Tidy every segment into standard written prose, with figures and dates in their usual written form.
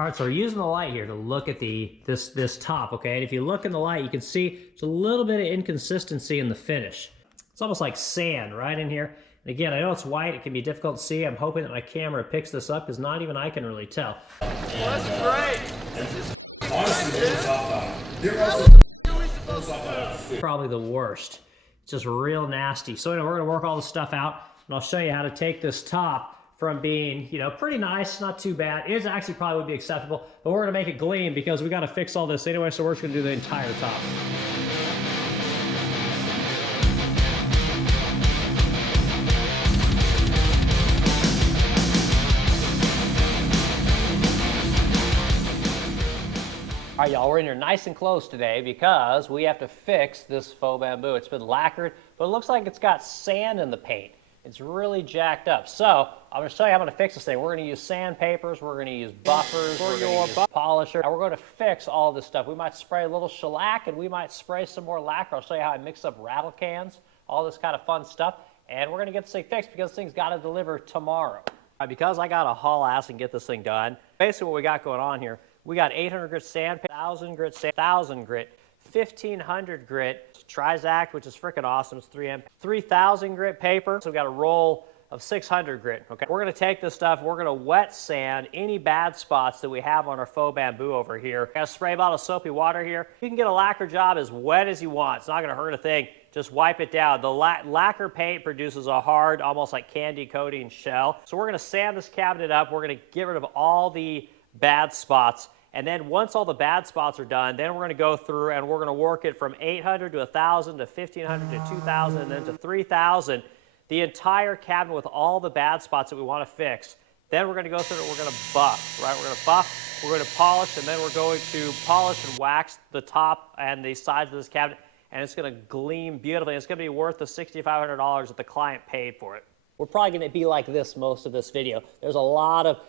All right, so we're using the light here to look at this top, okay? And if you look in the light, you can see there's a little bit of inconsistency in the finish. It's almost like sand right in here. And again, I know it's white, it can be difficult to see. I'm hoping that my camera picks this up because not even I can really tell. Well, that's great. Probably the worst. It's just real nasty. So anyway, we're gonna work all this stuff out, and I'll show you how to take this top from being, you know, pretty nice, not too bad. It is actually probably would be acceptable, but we're gonna make it gleam because we gotta fix all this anyway, so we're just gonna do the entire top. All right, y'all, we're in here nice and close today because we have to fix this faux bamboo. It's been lacquered, but it looks like it's got sand in the paint. It's really jacked up. So I'm going to show you how I'm going to fix this thing. We're going to use sandpapers, we're going to use buffers, we're going to use polisher, and we're going to fix all this stuff. We might spray a little shellac, and we might spray some more lacquer. I'll show you how I mix up rattle cans, all this kind of fun stuff, and we're going to get this thing fixed because this thing's got to deliver tomorrow. Because I got to haul ass and get this thing done, basically what we got going on here, we got 800 grit sandpaper, 1,000 grit, 1,000 grit, 1,500 grit Trizact, which is freaking awesome. It's 3M. 3,000 grit paper. So we got a roll of 600 grit. Okay, we're going to take this stuff. We're going to wet sand any bad spots that we have on our faux bamboo over here. Got a spray bottle of soapy water here. You can get a lacquer job as wet as you want. It's not going to hurt a thing. Just wipe it down. The lacquer paint produces a hard, almost like candy coating shell. So we're going to sand this cabinet up. We're going to get rid of all the bad spots, and then once all the bad spots are done, then we're going to go through and we're going to work it from 800 to 1,000 to 1,500 to 2,000 and then to 3,000, the entire cabinet with all the bad spots that we want to fix. Then we're going to go through it, we're going to buff, right? We're going to buff, we're going to polish, and then we're going to polish and wax the top and the sides of this cabinet, and it's going to gleam beautifully. It's going to be worth the $6,500 that the client paid for it. We're probably going to be like this most of this video. There's a lot of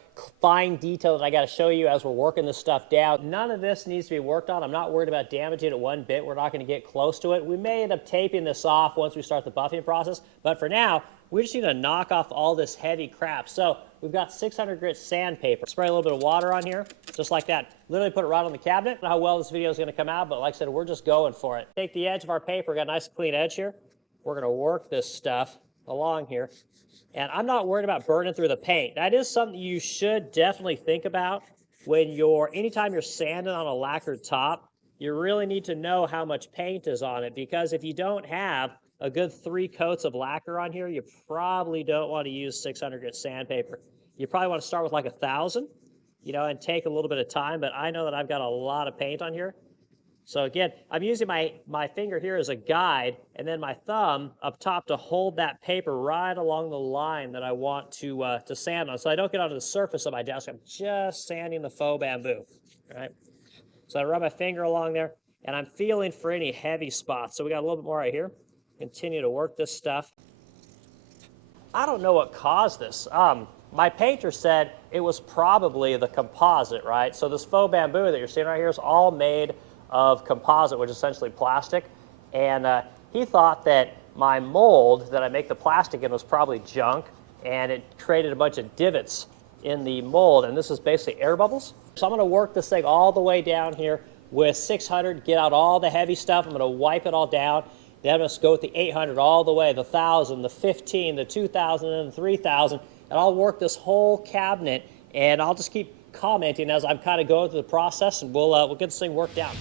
fine detail that I got to show you as we're working this stuff down. None of this needs to be worked on. I'm not worried about damaging it one bit. We're not going to get close to it. We may end up taping this off once we start the buffing process, but for now, we just need to knock off all this heavy crap. So we've got 600 grit sandpaper. Spray a little bit of water on here, just like that. Literally put it right on the cabinet. I don't know how well this video is going to come out, but like I said, we're just going for it. Take the edge of our paper, got a nice clean edge here. We're going to work this stuff along here. And I'm not worried about burning through the paint. That is something you should definitely think about when anytime you're sanding on a lacquered top. You really need to know how much paint is on it, because if you don't have a good 3 coats of lacquer on here, you probably don't want to use 600 grit sandpaper. You probably want to start with like 1,000, you know, and take a little bit of time, but I know that I've got a lot of paint on here. So again, I'm using my finger here as a guide, and then my thumb up top to hold that paper right along the line that I want to sand on. So I don't get onto the surface of my desk. I'm just sanding the faux bamboo, right? So I run my finger along there, and I'm feeling for any heavy spots. So we got a little bit more right here. Continue to work this stuff. I don't know what caused this. My painter said it was probably the composite, right? So this faux bamboo that you're seeing right here is all made of composite, which is essentially plastic, and he thought that my mold that I make the plastic in was probably junk, and it created a bunch of divots in the mold, and this is basically air bubbles. So I'm going to work this thing all the way down here with 600, get out all the heavy stuff. I'm going to wipe it all down. Then I'm going to go with the 800 all the way, the 1,000, the 15, the 2,000, and the 3,000, and I'll work this whole cabinet, and I'll just keep commenting as I'm kind of going through the process, and we'll get this thing worked out.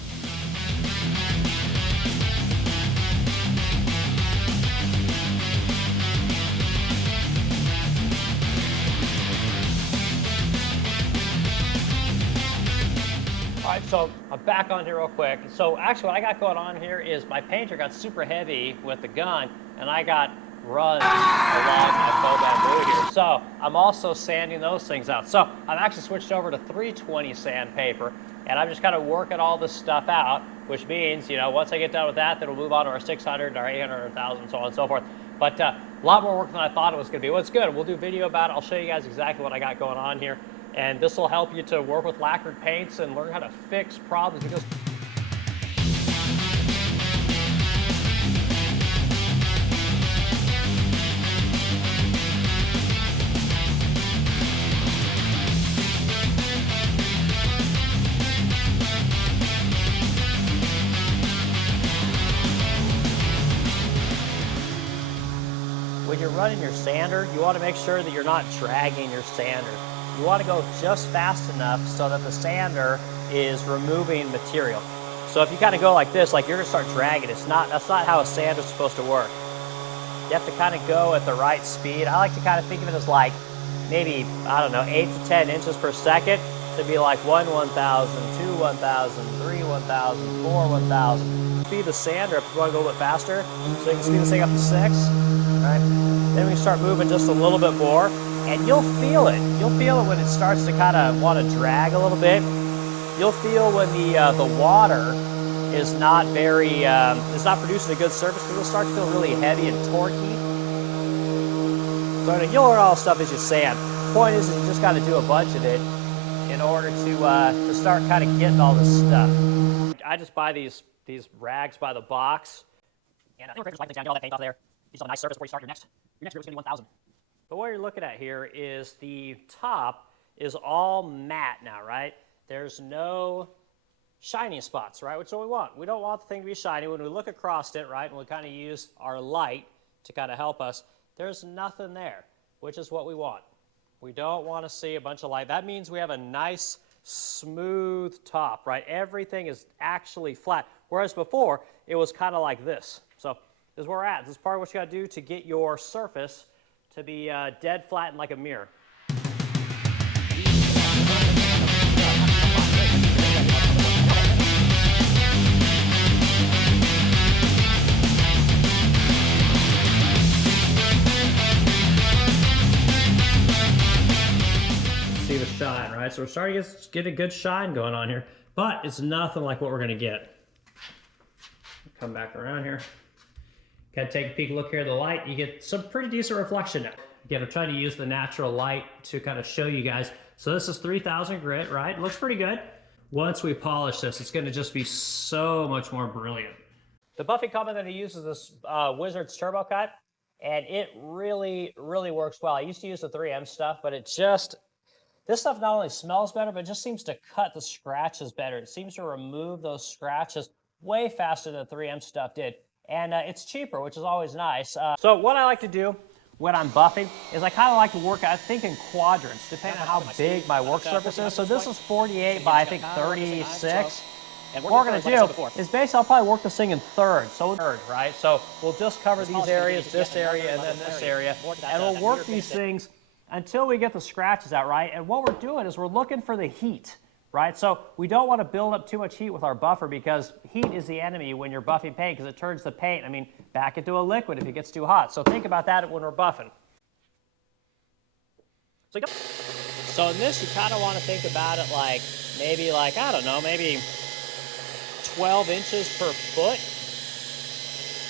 All right, so I'm back on here real quick. So actually what I got going on here is my painter got super heavy with the gun, and I got runs along my faux bamboo here. So I'm also sanding those things out. So I've actually switched over to 320 sandpaper, and I'm just kind of working all this stuff out, which means, you know, once I get done with that, then we'll move on to our 600, our 800, our 1,000, so on and so forth. But a lot more work than I thought it was going to be. Well, it's good. We'll do a video about it. I'll show you guys exactly what I got going on here. And this will help you to work with lacquered paints and learn how to fix problems, because running your sander, you want to make sure that you're not dragging your sander. You want to go just fast enough so that the sander is removing material. So if you kind of go like this, like you're going to start dragging, that's not how a sander's supposed to work. You have to kind of go at the right speed. I like to kind of think of it as like maybe, I don't know, 8 to 10 inches per second. To be like 1 1,000, 2 1,000, 3 1,000, 4 1,000. Speed the sander if you want to go a little bit faster. So you can speed this thing up to 6. Right? Then we start moving just a little bit more, and you'll feel it. You'll feel it when it starts to kind of want to drag a little bit. You'll feel when the water is not very, it's not producing a good surface, because it'll start to feel really heavy and torquey. So you'll learn all this stuff as you sand. The point is you just got to do a bunch of it in order to start kind of getting all this stuff. I just buy these rags by the box, and they were wipe things down, get all that paint off there. You just have a nice surface before you start your next group is going to be 1,000. But what you're looking at here is the top is all matte now, right? There's no shiny spots, right? Which is what we want. We don't want the thing to be shiny. When we look across it, right, and we kind of use our light to kind of help us, there's nothing there, which is what we want. We don't want to see a bunch of light. That means we have a nice, smooth top, right? Everything is actually flat, whereas before, it was kind of like this. So this is where we're at. This is part of what you got to do to get your surface to be dead flat and like a mirror. See the shine, right? So we're starting to get a good shine going on here, but it's nothing like what we're going to get. Come back around here. Kind of take a peek, look here at the light. You get some pretty decent reflection. Again, I'm trying to use the natural light to kind of show you guys. So this is 3000 grit, right? Looks pretty good. Once we polish this, it's going to just be so much more brilliant. The buffing comb I'm going to use is this Wizard's Turbo Cut, and it really, really works well. I used to use the 3M stuff, but this stuff not only smells better, but it just seems to cut the scratches better. It seems to remove those scratches way faster than the 3M stuff did. And it's cheaper, which is always nice. So what I like to do when I'm buffing is I kind of like to work, I think, in quadrants, depending on how big my work surface is. So this is 48 by, I think, 36. And what we're going to do is basically I'll probably work this thing in thirds. So right? So we'll just cover these areas, this area, and then this area. And we'll work these things until we get the scratches out, right? And what we're doing is we're looking for the heat, right? So we don't want to build up too much heat with our buffer, because heat is the enemy when you're buffing paint, because it turns the paint, back into a liquid if it gets too hot. So think about that when we're buffing. So in this, you kind of want to think about it like, maybe like, I don't know, maybe 12 inches per foot.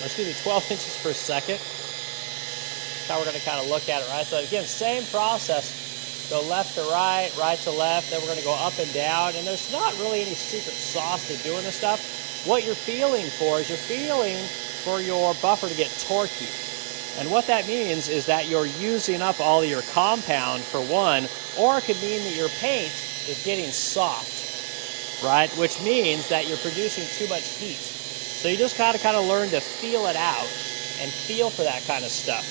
Excuse me, 12 inches per second. That's how we're going to kind of look at it, right? So again, same process. Go left to right, right to left, then we're going to go up and down. And there's not really any secret sauce to doing this stuff. What you're feeling for is you're feeling for your buffer to get torquey. And what that means is that you're using up all of your compound for one, or it could mean that your paint is getting soft, right? Which means that you're producing too much heat. So you just gotta kind of learn to feel it out and feel for that kind of stuff.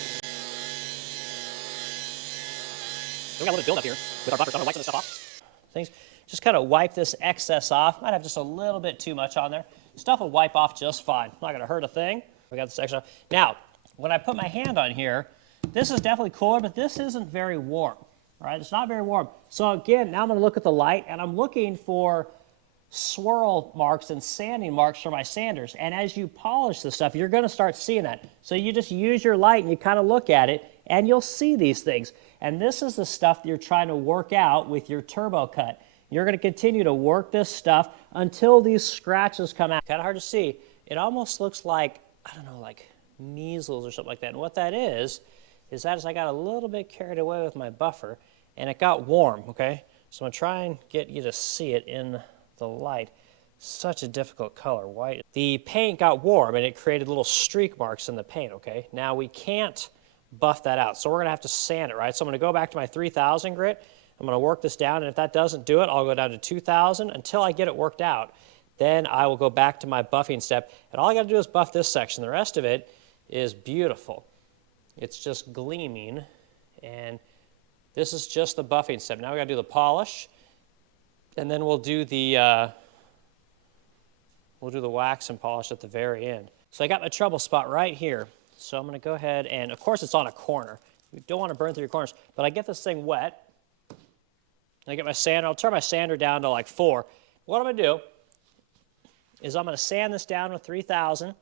So we got a little bit build up here with our buffer, so I'm gonna wipe some of this stuff off. Things, just kind of wipe this excess off. Might have just a little bit too much on there. Stuff will wipe off just fine. Not gonna hurt a thing. We got this extra. Now, when I put my hand on here, this is definitely cooler, but this isn't very warm, right? It's not very warm. So again, now I'm gonna look at the light, and I'm looking for swirl marks and sanding marks for my sanders. And as you polish this stuff, you're gonna start seeing that. So you just use your light and you kind of look at it, and you'll see these things. And this is the stuff that you're trying to work out with your turbo cut. You're gonna continue to work this stuff until these scratches come out. Kind of hard to see. It almost looks like, I don't know, like measles or something like that. And what that is that I got a little bit carried away with my buffer, and it got warm, okay? So I'm gonna try and get you to see it in the light. Such a difficult color, white. The paint got warm, and it created little streak marks in the paint, okay? Now we can't buff that out, so we're gonna have to sand it, right? So I'm gonna go back to my 3000 grit. I'm gonna work this down, and if that doesn't do it, I'll go down to 2000 until I get it worked out. Then I will go back to my buffing step, and all I gotta do is buff this section. The rest of it is beautiful. It's just gleaming, and this is just the buffing step. Now we got to do the polish, and then we'll do the wax and polish at the very end. So I got my trouble spot right here. So I'm going to go ahead and, of course, it's on a corner. You don't want to burn through your corners, but I get this thing wet. I get my sander. I'll turn my sander down to like 4. What I'm going to do is I'm going to sand this down with 3000,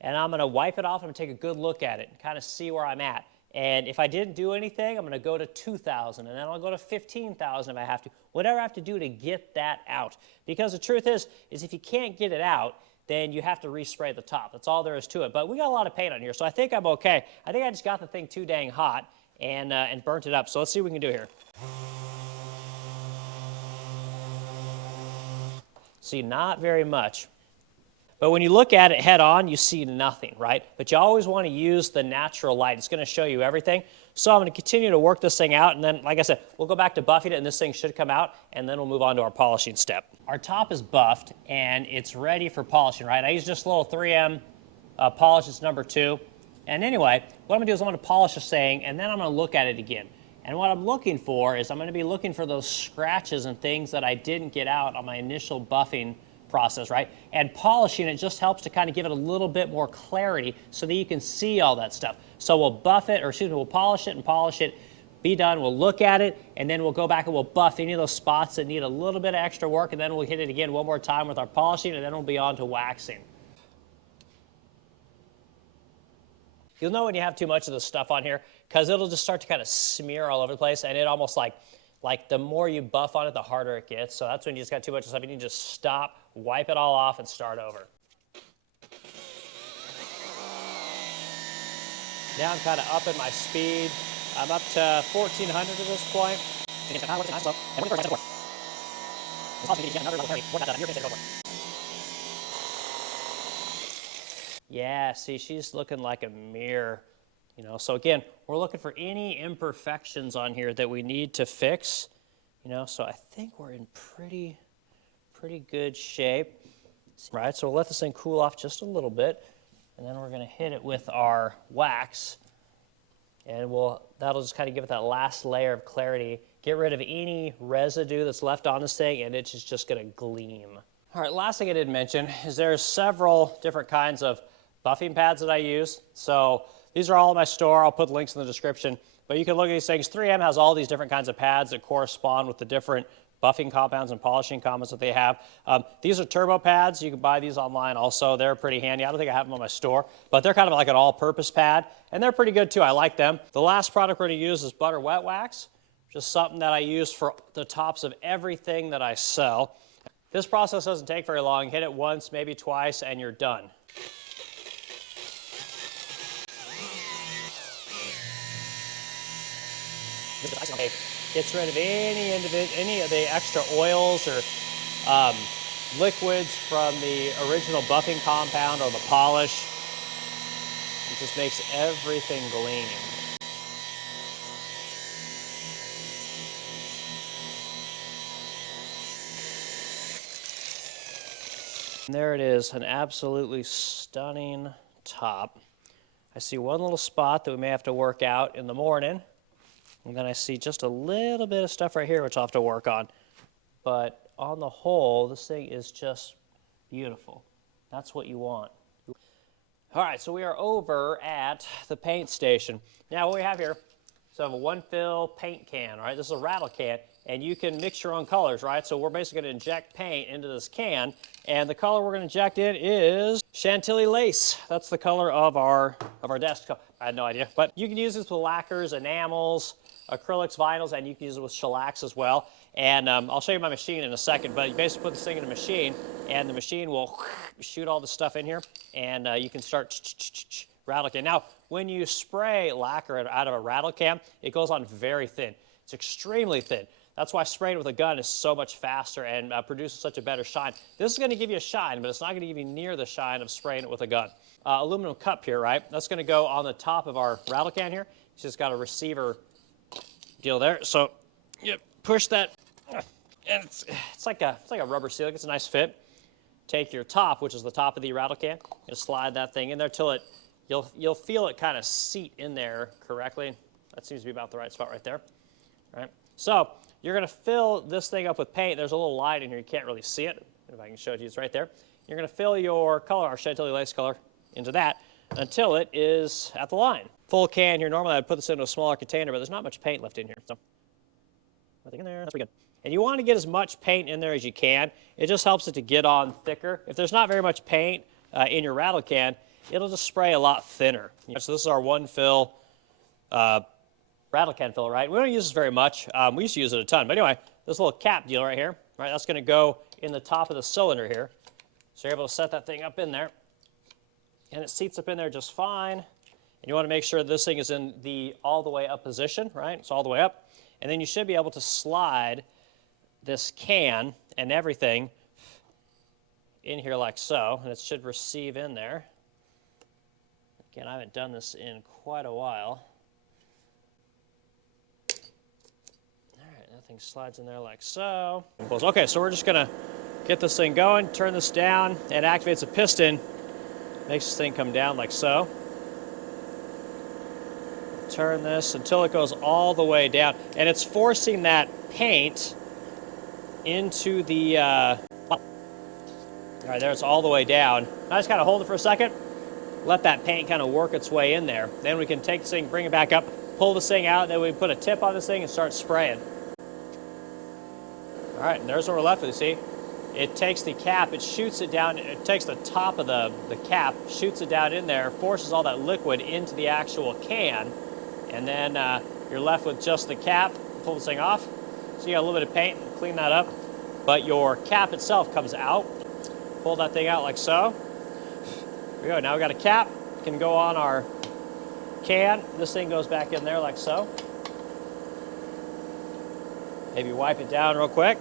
and I'm going to wipe it off. I'm going to take a good look at it and kind of see where I'm at. And if I didn't do anything, I'm going to go to 2,000, and then I'll go to 15,000 if I have to. Whatever I have to do to get that out. Because the truth is if you can't get it out, then you have to respray the top. That's all there is to it. But we got a lot of paint on here, so I think I'm okay. I think I just got the thing too dang hot and burnt it up. So let's see what we can do here. See, not very much. But when you look at it head on, you see nothing, right? But you always want to use the natural light. It's going to show you everything. So I'm going to continue to work this thing out, and then, like I said, we'll go back to buffing it, and this thing should come out, and then we'll move on to our polishing step. Our top is buffed, and it's ready for polishing, right? I use just a little 3M polish. It's number 2. And anyway, what I'm going to do is I'm going to polish this thing, and then I'm going to look at it again. And what I'm looking for is I'm going to be looking for those scratches and things that I didn't get out on my initial buffing process, right? And polishing it just helps to kind of give it a little bit more clarity so that you can see all that stuff. So we'll buff it, or excuse me, we'll polish it, be done, we'll look at it, and then we'll go back and we'll buff any of those spots that need a little bit of extra work, and then we'll hit it again one more time with our polishing, and then we'll be on to waxing. You'll know when you have too much of this stuff on here, because it'll just start to kind of smear all over the place, and it almost like the more you buff on it, the harder it gets. So that's when you just got too much stuff. You need to just stop, wipe it all off, and start over. Now I'm kind of upping my speed. I'm up to 1400 at this point. Yeah, see, she's looking like a mirror. You know, so again, we're looking for any imperfections on here that we need to fix. You know, so I think we're in pretty good shape. Right, so we'll let this thing cool off just a little bit, and then we're going to hit it with our wax, and that'll just kind of give it that last layer of clarity, get rid of any residue that's left on this thing, and it's just going to gleam. All right, last thing I didn't mention is there's several different kinds of buffing pads that I use. So these are all in my store. I'll put links in the description. But you can look at these things. 3M has all these different kinds of pads that correspond with the different buffing compounds and polishing compounds that they have. These are turbo pads. You can buy these online also. They're pretty handy. I don't think I have them on my store, but they're kind of like an all-purpose pad, and they're pretty good too. I like them. The last product we're going to use is butter wet wax, just something that I use for the tops of everything that I sell. This process doesn't take very long. Hit it once, maybe twice, and you're done. Gets rid of any of the extra oils or liquids from the original buffing compound or the polish. It just makes everything gleam. And there it is, an absolutely stunning top. I see one little spot that we may have to work out in the morning. And then I see just a little bit of stuff right here which I'll have to work on. But on the whole, this thing is just beautiful. That's what you want. All right, so we are over at the paint station. Now what we have here, so I have a one-fill paint can, all right? This is a rattle can, and you can mix your own colors, right? So we're basically going to inject paint into this can, and the color we're going to inject in is Chantilly Lace. That's the color of our desk. I had no idea, but you can use this with lacquers, enamels, acrylics, vinyls, and you can use it with shellacs as well. And I'll show you my machine in a second, but you basically put this thing in a machine, and the machine will shoot all the stuff in here, and you can start rattle can. Now, when you spray lacquer out of a rattle can, it goes on very thin. It's extremely thin. That's why spraying with a gun is so much faster and produces such a better shine. This is going to give you a shine, but it's not going to give you near the shine of spraying it with a gun. Aluminum cup here, right? That's going to go on the top of our rattle can here. It's just got a receiver deal there. So you push that, and it's like a rubber seal. It's a nice fit. Take your top, which is the top of the rattle can, and slide that thing in there till it you'll feel it kind of seat in there correctly. That seems to be about the right spot right there. All right. So you're going to fill this thing up with paint. There's a little light in here. You can't really see it. If I can show it to you, it's right there. You're going to fill your color, our Chantilly lace color, into that until it is at the line. Full can here. Normally I'd put this into a smaller container, but there's not much paint left in here. So nothing in there. That's pretty good. And you want to get as much paint in there as you can. It just helps it to get on thicker. If there's not very much paint in your rattle can, it'll just spray a lot thinner. So this is our one fill rattle can filler, right? We don't use this very much. We used to use it a ton. But anyway, this little cap deal right here, right? That's going to go in the top of the cylinder here. So you're able to set that thing up in there. And it seats up in there just fine. And you want to make sure this thing is in the all the way up position, right? It's all the way up. And then you should be able to slide this can and everything in here like so. And it should receive in there. Again, I haven't done this in quite a while. All right, that thing slides in there like so. Okay, so we're just going to get this thing going, turn this down, and activates a piston. Makes this thing come down like so. Turn this until it goes all the way down. And it's forcing that paint into the... all right, there, it's all the way down. Now just kind of hold it for a second. Let that paint kind of work its way in there. Then we can take this thing, bring it back up, pull this thing out, and then we put a tip on this thing and start spraying. All right, and there's what we're left with, you see. It takes the cap, it shoots it down, it takes the top of the cap, shoots it down in there, forces all that liquid into the actual can, and then you're left with just the cap. Pull this thing off. So you got a little bit of paint, clean that up, but your cap itself comes out. Pull that thing out like so. There we go, now we got a cap, can go on our can. This thing goes back in there like so. Maybe wipe it down real quick.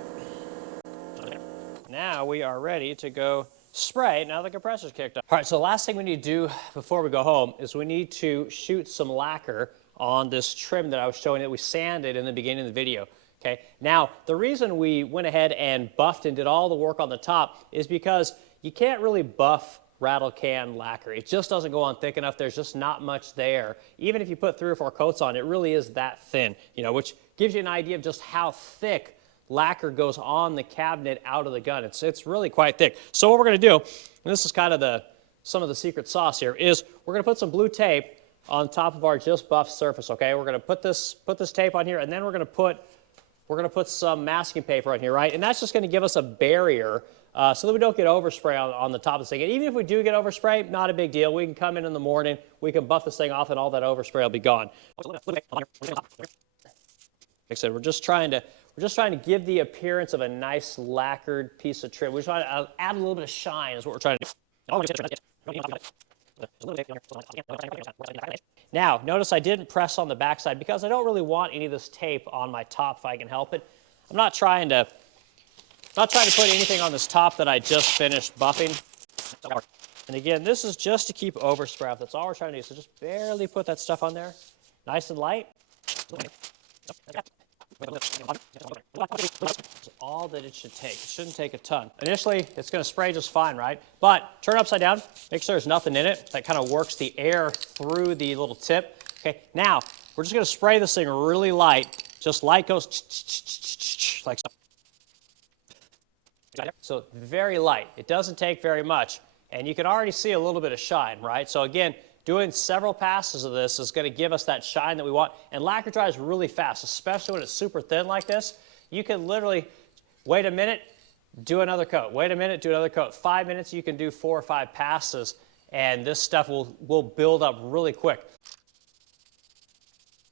Now we are ready to go spray. Now the compressor's kicked off. All right, so the last thing we need to do before we go home is we need to shoot some lacquer on this trim that I was showing that we sanded in the beginning of the video. Okay, now the reason we went ahead and buffed and did all the work on the top is because you can't really buff rattle can lacquer. It just doesn't go on thick enough. There's just not much there. Even if you put 3 or 4 coats on, it really is that thin, you know, which gives you an idea of just how thick lacquer goes on the cabinet out of the gun. It's really quite thick. So what we're going to do, and this is kind of some of the secret sauce here, is we're going to put some blue tape on top of our just buffed surface. Okay, we're going to put this tape on here, and then we're going to put some masking paper on here, right? And that's just going to give us a barrier so that we don't get overspray on the top of this thing. And even if we do get overspray, not a big deal. We can come in the morning, we can buff this thing off, and all that overspray will be gone. Like I said, we're just trying to give the appearance of a nice lacquered piece of trim. We just want to add a little bit of shine is what we're trying to do. Now, notice I didn't press on the backside because I don't really want any of this tape on my top if I can help it. I'm not trying to put anything on this top that I just finished buffing. And again, this is just to keep overspray off. That's all we're trying to do. So just barely put that stuff on there, nice and light. That's all that it should take. It shouldn't take a ton. Initially, it's going to spray just fine, right? But turn it upside down. Make sure there's nothing in it. That kind of works the air through the little tip. Okay, now we're just going to spray this thing really light. Just light goes like so. So very light. It doesn't take very much. And you can already see a little bit of shine, right? So again, doing several passes of this is going to give us that shine that we want. And lacquer dries really fast, especially when it's super thin like this. You can literally wait a minute, do another coat. Wait a minute, do another coat. 5 minutes, you can do 4 or 5 passes, and this stuff will build up really quick.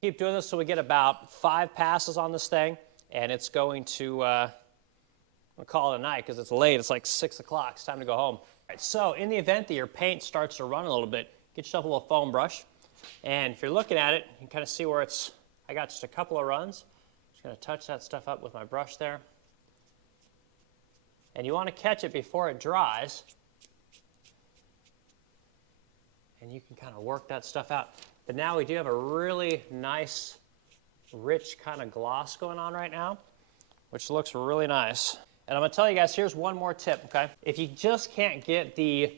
Keep doing this till we get about 5 passes on this thing, and it's going to, I'm going to call it a night because it's late. It's like 6 o'clock. It's time to go home. All right, so in the event that your paint starts to run a little bit, get yourself a little foam brush, and if you're looking at it, you can kind of see where I got just a couple of runs. Just going to touch that stuff up with my brush there. And you want to catch it before it dries. And you can kind of work that stuff out. But now we do have a really nice, rich kind of gloss going on right now, which looks really nice. And I'm going to tell you guys, here's one more tip, okay? If you just can't get the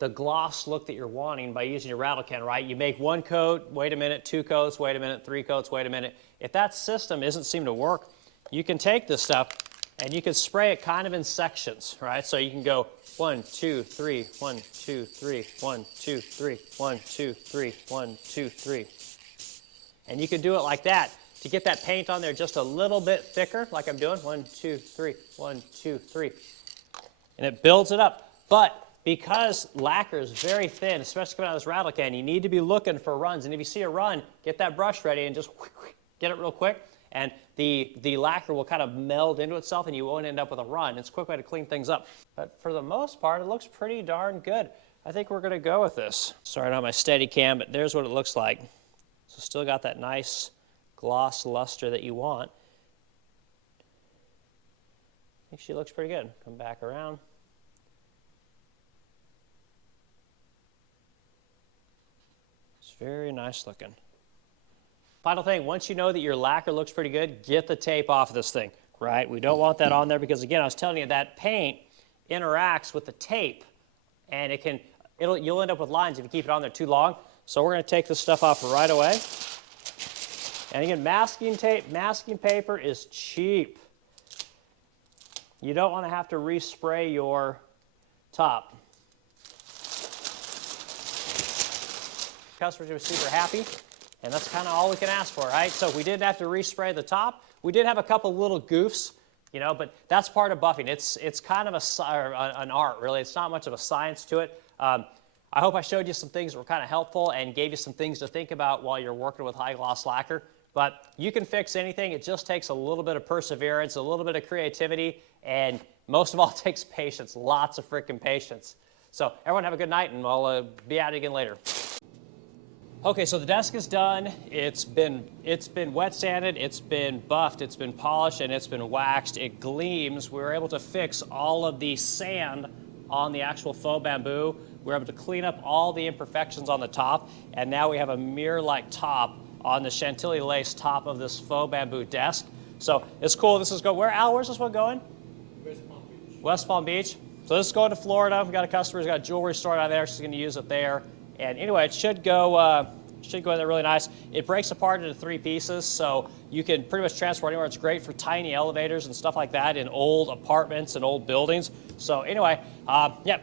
the gloss look that you're wanting by using your rattle can, right? You make one coat, wait a minute, 2 coats, wait a minute, 3 coats, wait a minute. If that system isn't seeming to work, you can take this stuff and you can spray it kind of in sections, right? So you can go 1, 2, 3, 1, 2, 3, 1, 2, 3, 1, 2, 3, 1, 2, 3. And you can do it like that to get that paint on there just a little bit thicker, like I'm doing. 1, 2, 3, 1, 2, 3. And it builds it up. But because lacquer is very thin, especially coming out of this rattle can, you need to be looking for runs. And if you see a run, get that brush ready and just get it real quick. And the lacquer will kind of meld into itself and you won't end up with a run. It's a quick way to clean things up. But for the most part, it looks pretty darn good. I think we're going to go with this. Sorry, not my Steadicam, but there's what it looks like. So still got that nice gloss luster that you want. I think she looks pretty good. Come back around. It's very nice looking. Final thing, once you know that your lacquer looks pretty good, get the tape off of this thing, right? We don't want that on there because, again, I was telling you that paint interacts with the tape, and you'll end up with lines if you keep it on there too long. So we're going to take this stuff off right away. And again, masking paper is cheap. You don't want to have to respray your top. Customers are super happy. And that's kind of all we can ask for, right? So we didn't have to respray the top. We did have a couple little goofs, you know, but that's part of buffing. It's kind of an art, really. It's not much of a science to it. I hope I showed you some things that were kind of helpful and gave you some things to think about while you're working with high gloss lacquer. But you can fix anything. It just takes a little bit of perseverance, a little bit of creativity, and most of all, it takes patience, lots of freaking patience. So everyone have a good night, and I'll be at it again later. Okay, so the desk is done. It's been wet sanded, it's been buffed, it's been polished, and it's been waxed. It gleams. We were able to fix all of the sand on the actual faux bamboo. We were able to clean up all the imperfections on the top, and now we have a mirror-like top on the Chantilly lace top of this faux bamboo desk. So it's cool. This is where, Al, where's this one going? West Palm Beach. West Palm Beach. So this is going to Florida. We've got a customer who's got a jewelry store out there. She's going to use it there. And anyway, it should go in there really nice. It breaks apart into 3 pieces, so you can pretty much transport anywhere. It's great for tiny elevators and stuff like that in old apartments and old buildings. So anyway, yeah,